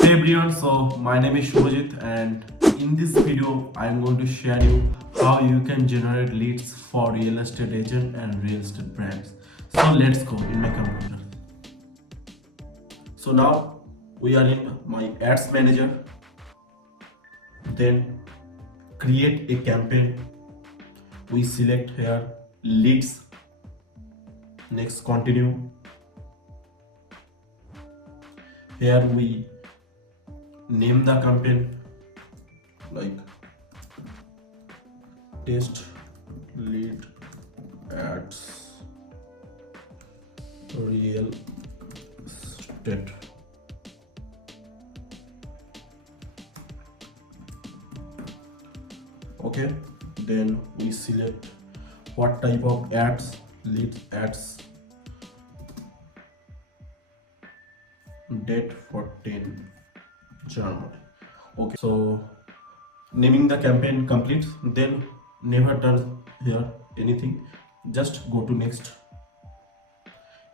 Hey everyone, so my name is Subhajit and in this video I am going to share you how you can generate leads for real estate agent and real estate brands. So let's go in my computer. So now we are in my ads manager, then create a campaign. We select here leads, next continue. Here we name the campaign like test lead ads real estate. Okay, then we select what type of ads, lead ads, date 14 January. Okay, so naming the campaign complete, then never done here anything, just go to next.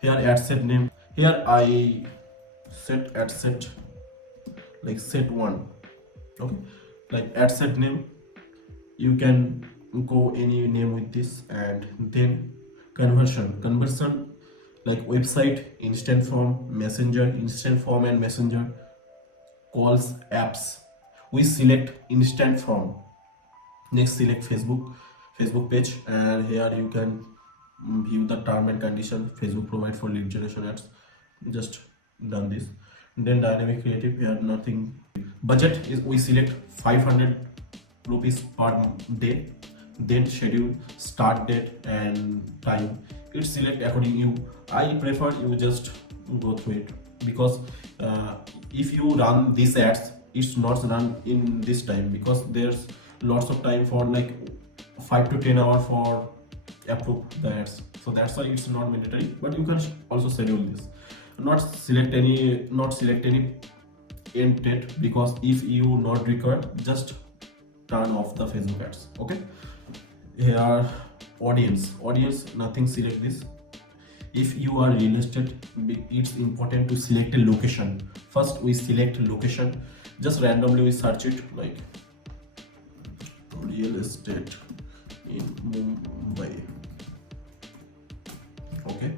Here ad set name, here I set ad set like set 1. Okay, like ad set name, you can go any name with this. And then conversion like website, instant form, messenger, instant form and messenger, calls, apps. We select instant form. Next select Facebook page, and here you can view the term and condition Facebook provide for lead generation ads. Just done this. Then dynamic creative, here nothing. Budget is we select 500 rupees per day. Then schedule, start date and time. It's select according you. I prefer you just go through it, because if you run these ads, it's not run in this time, because there's lots of time for like 5 to 10 hours for approve the ads. So that's why it's not mandatory, but you can also schedule this. Not select any end date, because if you not required, just turn off the Facebook ads. Okay, here audience nothing, select this. If you are real estate, it's important to select a location. First we select location, just randomly we search it like real estate in Mumbai. Okay,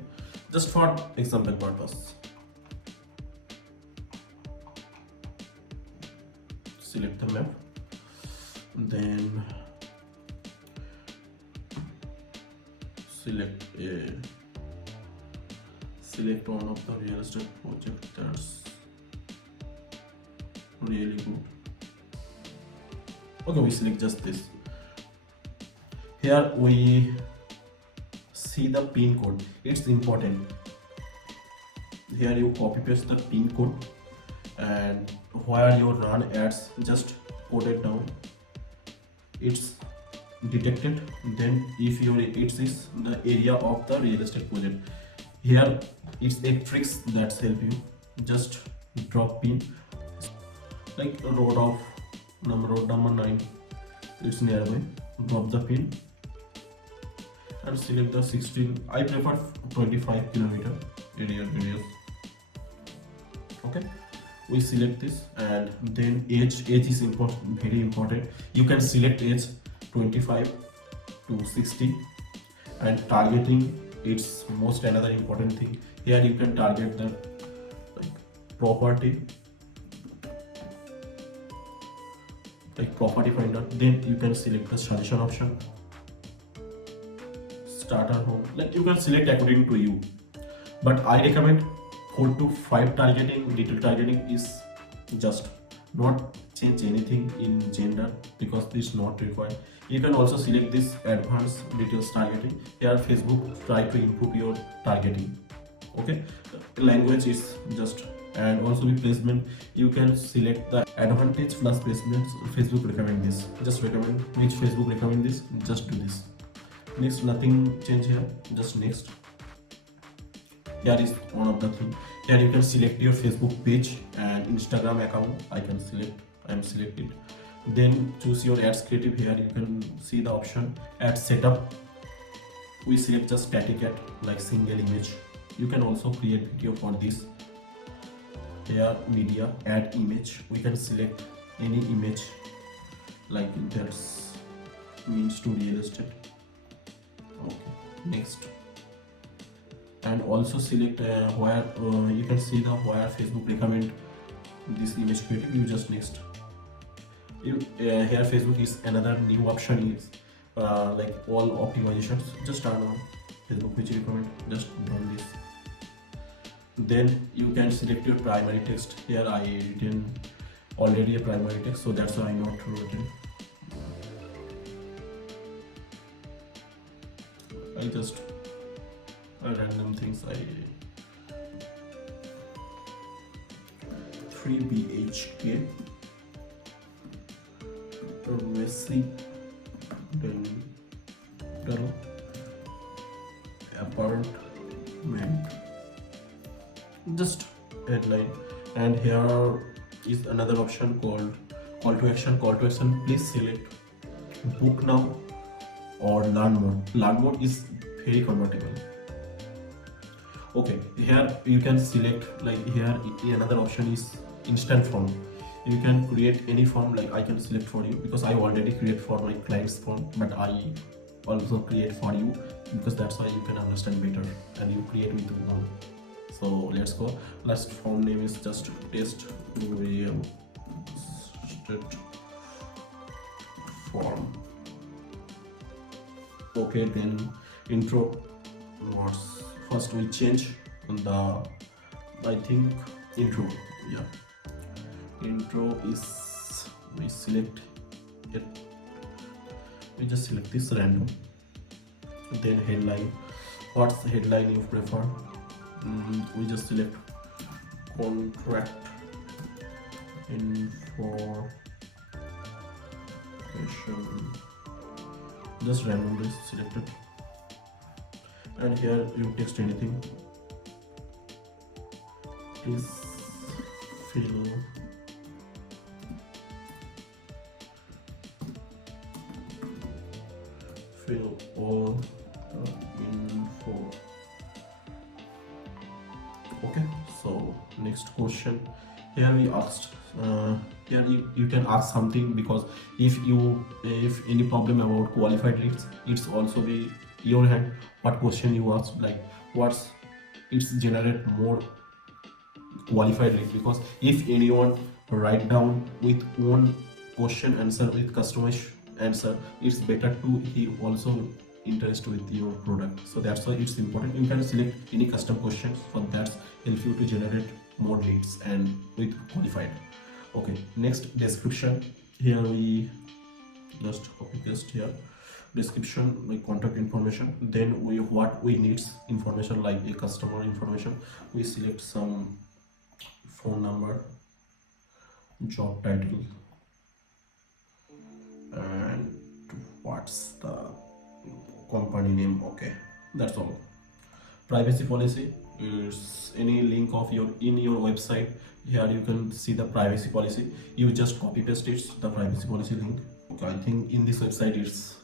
just for example purpose, select the map, then select one of the real estate project that's really good. Okay, we select just this. Here we see the pin code, it's important. Here you copy paste the pin code, and where you run ads, just code it down. It's detected. Then if your it is the area of the real estate project, here it's a tricks that help you. Just drop pin like road number 9, it's nearby. Drop the pin and select the 16. I prefer 25 kilometer radius. Okay, we select this, and then age is important, very important. You can select age 25 to 60. And targeting, it's most another important thing. Here you can target the like property, like property finder. Then you can select the suggestion option, starter home, like you can select according to you, but I recommend 4 to 5 targeting. Detail targeting is just not change anything in gender, because this is not required. You can also select this advanced details targeting. Here Facebook try to improve your targeting. Okay, language is just, and also the placement, you can select the advantage plus placements. Facebook recommend this, just recommend which Facebook recommend this, just do this. Next, nothing change here, just next. Here is one of the thing. Here you can select your Facebook page and Instagram account. I am selected. Then choose your ads creative. Here you can see the option ad setup. We select just static ad like single image. You can also create video for this. here media, add image. We can select any image like that's means to real estate. Okay, next, and also select where you can see the where Facebook recommend this image created. You just next. Here Facebook is another new option is like all optimizations. Just turn on Facebook which recommend. Just run this. Then you can select your primary text. Here I written already a primary text, so that's why I not written. I just random things. I 3BHK Messi then apartment, just headline. And here is another option called call to action. Please select book now or learn more is very convertible. Okay, here you can select like here another option is instant form. You can create any form, like I can select for you because I already create for my client's form, but I also create for you because that's why you can understand better and you create with one. So let's go. Last form name is just test real estate form. Okay, then intro words. First we change the, I think intro, yeah. Intro is, we select it, we just select this random. Then headline, what's the headline you prefer? We just select contract information, just randomly select it. And here you text anything. Please fill all info. Okay, so next question. Here we asked here you can ask something, because if any problem about qualified leads, it's also be your hand what question you ask, like what's it's generate more qualified lead. Because if anyone write down with one question answer with customized answer, it's better to he also interest with your product. So that's why it's important. You can select any custom questions for that help you to generate more leads and with qualified. Okay, next description. Here we just copy paste here description, like contact information. Then we what we needs information like a customer information. We select some phone number, job title, and what's the company name. Okay, that's all. Privacy policy is any link of your in your website. Here you can see the privacy policy. You just copy paste it, the privacy policy link. Okay, I think in this website it's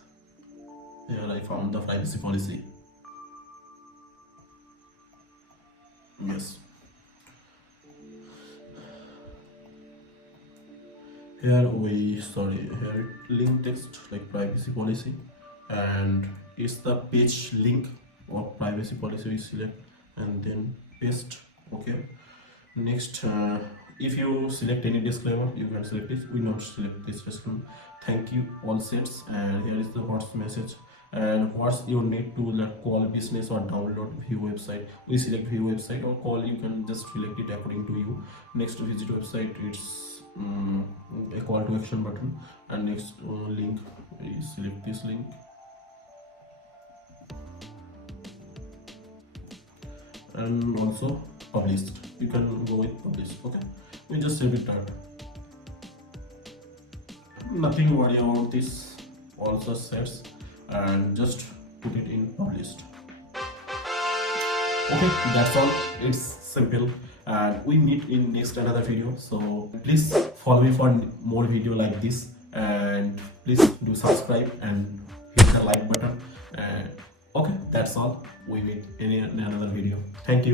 here I found the privacy policy. Yes. Here here link text like privacy policy, and it's the page link of privacy policy. We select and then paste. Okay, next if you select any disclaimer, you can select this. We not select this disclaimer. Thank you, all sets. And here is the what's message, and what's you need to call business or download view website. We select view website or call, you can just select it according to you. Next to visit website, it's a call to action button. And next link, we select this link, and also published. You can go with published. Okay, we just save it that. Nothing worry about this, also sets, and just put it in published. Okay, that's all. It's simple, and we meet in next another video. So please follow me for more video like this, and please do subscribe and hit the like button. And okay, that's all. We meet in another video. Thank you.